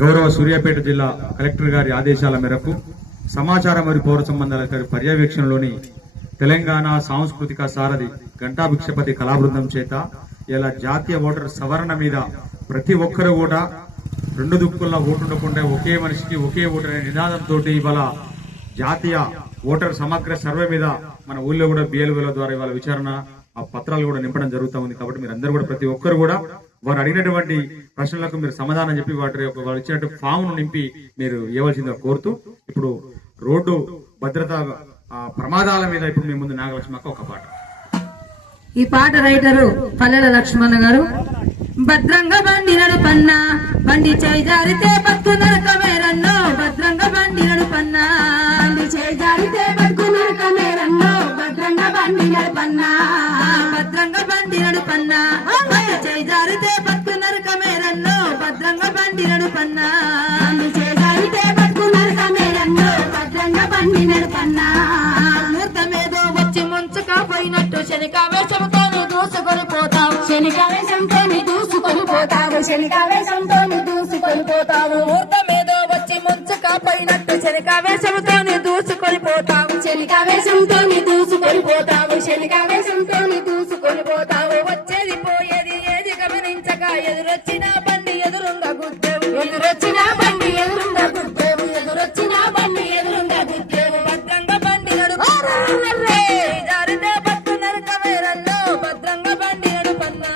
గౌరవ సూర్యాపేట జిల్లా కలెక్టర్ గారి ఆదేశాల మేరకు సమాచార మరియు పౌర సంబంధాల పర్యవేక్షణలోని తెలంగాణ సాంస్కృతిక సారథి ఘంటాభిక్షపతి కళాబృందం చేత ఇలా జాతీయ ఓటర్ సవరణ మీద ప్రతి ఒక్కరు కూడా రెండు దిక్కుల్లో ఓటు ఉండకుండా ఒకే మనిషికి ఒకే ఓటు అనే నినాదంతో ఇవాళ జాతీయ ఓటర్ సమగ్ర సర్వే మీద మన ఊళ్ళో కూడా బిఎల్ఓల ద్వారా ఇవాళ విచారణ ఆ పత్రాలు కూడా నింపడం జరుగుతూ ఉంది. కాబట్టి మీరు అందరూ కూడా ప్రతి ఒక్కరు కూడా వారు అడిగినటువంటి ప్రశ్నలకు మీరు సమాధానం చెప్పి వాళ్ళు ఇచ్చినట్టు ఫామ్ ను నింపి మీరు ఇవ్వాల్సిందిగా కోరుతూ ఇప్పుడు రోడ్డు భద్రత ప్రమాదాల మీద ఇప్పుడు మీ ముందు నాగలక్ష్మక్క ఒక పాట. ఈ పాట రైటరు పల్లెల లక్ష్మణ గారు. భద్రంగా బండి నడుపన్నా బండి చేయి జారితే బతుకు నరకమేరన్నో, భద్రంగా బండి నడుపన్నా బండి చేయి జారితే బతుకు నరకమేరన్నో, భద్రంగా బండి నడుపన్నా భద్రంగా బండి నడుపన్నా బండి చేయి జారితే బతుకు నరకమేరన్నో, భద్రంగా బండి నడుపన్నా బండి చేయి జారితే బతుకు నరకమేరన్నో, భద్రంగా బండి నడుపన్నా. ముహూర్తమేదో వచ్చి ముంచుకపోయినట్టు శనికావేశంతో దూసుకొని పోతావు, శనికావేశంతో దూసుకొని పోతావు, శనికావేశంతో దూసుకొని పోతావు. ముహూర్తమేదో వచ్చి ముంచుకపోయినట్టు శనికావేశంతో దూసుకొని పోతావు, శనికావేశంతో దూసుకొని పోతావు, శనికావేశంతో దూసుకొని పోతావు. వచ్చేది పోయేది ఏది గమనించగా ఎదురొచ్చిన బండి ఎదురుంగా గుర్తేవు, ఎదురొచ్చిన బండి ఎదురుంగా గుర్తేవు, ఎదురొచ్చిన బండి ఎదురుంగా గుర్తేవు. భద్రంగా బండి నడుపు జారితే బతుకు నరకమేరన్నో, భద్రంగా బండి నడుపన్నా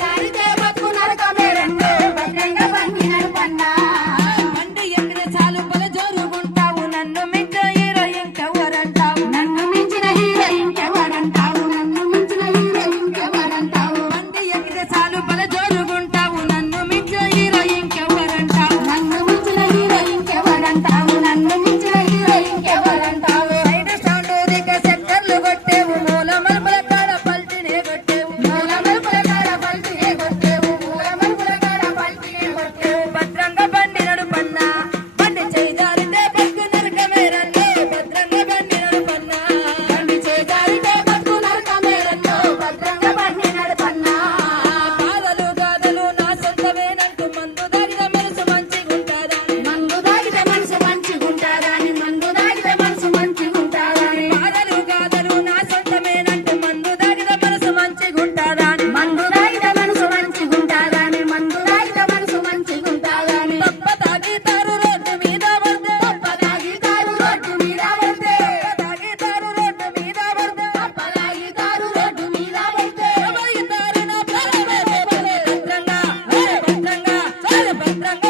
జారితే బతుకు నరకమేరన్నో, భద్రంగా బండి నడుపన్నా. బండి ఎక్కిన చాలు బల జోరుగుంటావు, నన్ను మించిన హీరో ఇంకెవరంటావు, నన్ను మించిన హీరో ఇంకెవరంటావు, నన్ను మించిన హీరో ఇంకెవరంటావు. బండి ఎక్కిన చాలు బల జోరుగుంటావు, నన్ను మించిన హీరో ఇంకెవరంటావు, నన్ను మించిన హీరో ఇంకెవరంటావు, నన్ను మించిన హీరో ఇంకెవరంటావు. సైడ్ సౌండ్ దిగ సెక్టర్లు కొట్టేవు, మూల మలుపుల కాడ పల్టినే కొట్టేవు, మూల మలుపుల కాడ పల్టినే కొట్టేవు, మూల మలుపుల కాడ పల్టినే కొట్టేవు. భద్రంగా బండి నడుపన్నా బండి చేయి జారితే బతుకు నరకమేరన్నో, భద్రంగా బండి నడుపన్నా బండి చేయి జారితే బతుకు నరకమేరన్నో, భద్రంగా బండి నడుపన్నా. పాదలు గాదలు నా సొంతమేనంటూ మందు దాగిన మనసు మంచిగుంటాదని, మందు దాగిన మనసు మంచిగుంటాదని, మందు దాగిన మనసు మంచిగుంటాదని. పాదలు గాదలు నా సొంతమేనంటూ మందు దాగిన మనసు మంచిగుంటాదని, మందు దాగిన మనసు మంచిగుంటాదని, మందు దాగిన మనసు మంచిగుంటాదని. తప్ప తాగితారు రోడ్డు మీద పడితే, తప్ప తాగితారు రోడ్డు మీద పడితే, తాగితారు రోడ్డు మీద పడితే, తప్ప తాగితారు రోడ్డు మీద పడితే. తాగితారు నా భద్రంగా భద్రంగా భద్రంగా